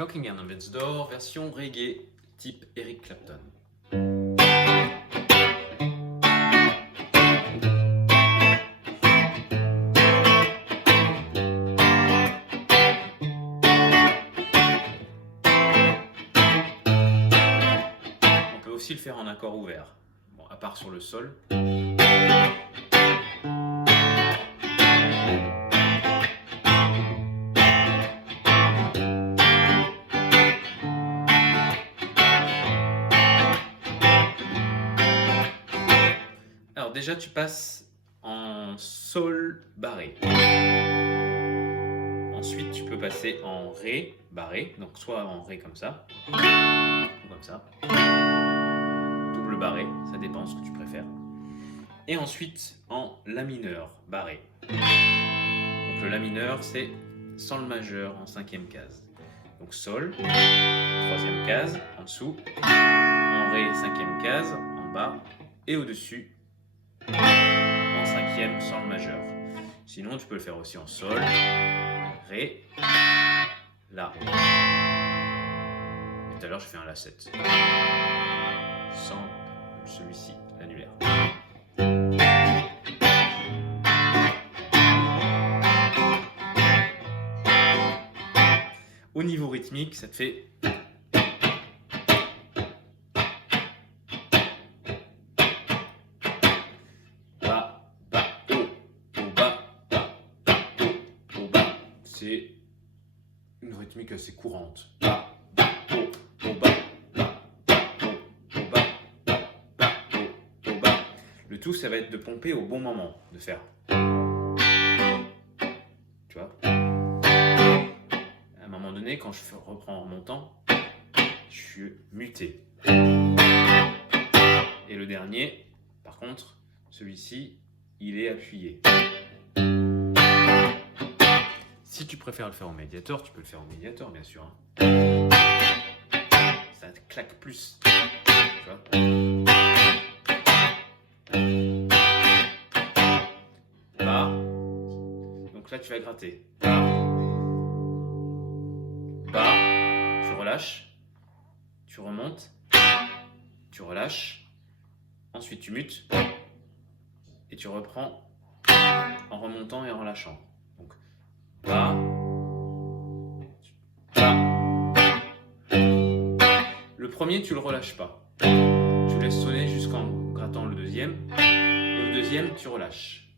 Knocking on Heaven's Door, version reggae, type Eric Clapton. On peut aussi le faire en accord ouvert, bon, à part sur le sol. Alors déjà tu passes en sol barré. Ensuite tu peux passer en ré barré, donc soit en ré comme ça, ou comme ça. Double barré, ça dépend ce que tu préfères. Et ensuite en la mineur barré. Donc le la mineur c'est sol majeur en cinquième case. Donc sol, troisième case en dessous, en ré cinquième case en bas et au-dessus en cinquième sol majeur. Sinon tu peux le faire aussi en sol, ré, la. Et tout à l'heure je fais un la 7 sans celui-ci, l'annulaire. Au niveau rythmique, ça te fait ba, ba, o, ba, ba, ba, o, ba. C'est une rythmique assez courante. Ba, ba, o, ba, ba, ba, o, ba, ba, ba, o, ba. Le tout, ça va être de pomper au bon moment, de faire. Tu vois? À un moment donné, quand je reprends en remontant, je suis muté. Et le dernier, par contre, celui-ci, il est appuyé. Si tu préfères le faire au médiator, tu peux le faire au médiator, bien sûr. Ça te claque plus. Tu vois ? Bas. Donc là, tu vas gratter. Bas, tu relâches, tu remontes, tu relâches, ensuite tu mutes et tu reprends en remontant et en relâchant. Donc bas, bas. Le premier, tu le relâches pas. Tu laisses sonner jusqu'en grattant le deuxième et au deuxième, tu relâches.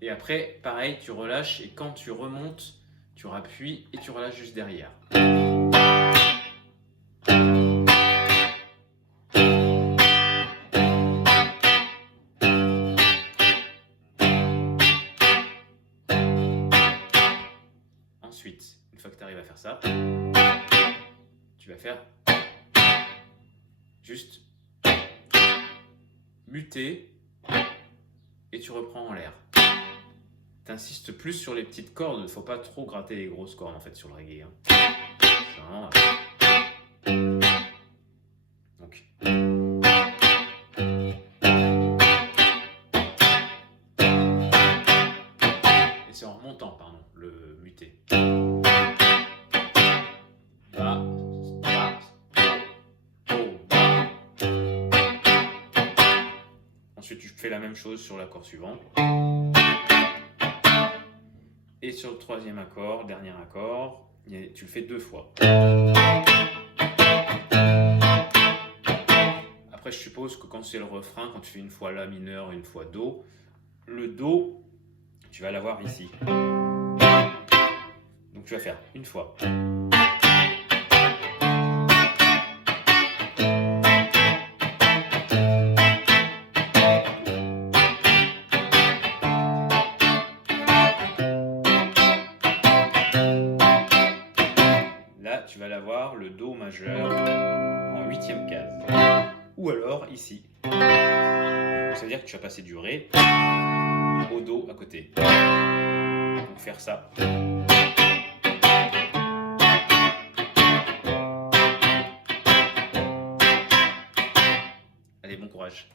Et après, pareil, tu relâches et quand tu remontes, tu rappuies et tu relâches juste derrière. Ensuite, une fois que tu arrives à faire ça, tu vas faire juste muter et tu reprends en l'air. T'insistes plus sur les petites cordes, il ne faut pas trop gratter les grosses cordes en fait sur le reggae. Vraiment... Donc. Et c'est en remontant, pardon, le muté. Bas, bas, haut, bas. Ensuite tu fais la même chose sur l'accord suivant. Et sur le troisième accord, dernier accord, tu le fais 2 fois. Après, je suppose que quand c'est le refrain, quand tu fais une fois la mineur et une fois do, le do, tu vas l'avoir ici. Donc tu vas faire une fois. Tu vas l'avoir le do majeur en 8e case ou alors ici. Ça veut dire que tu vas passer du ré au do à côté. Donc faire ça. Allez, bon courage.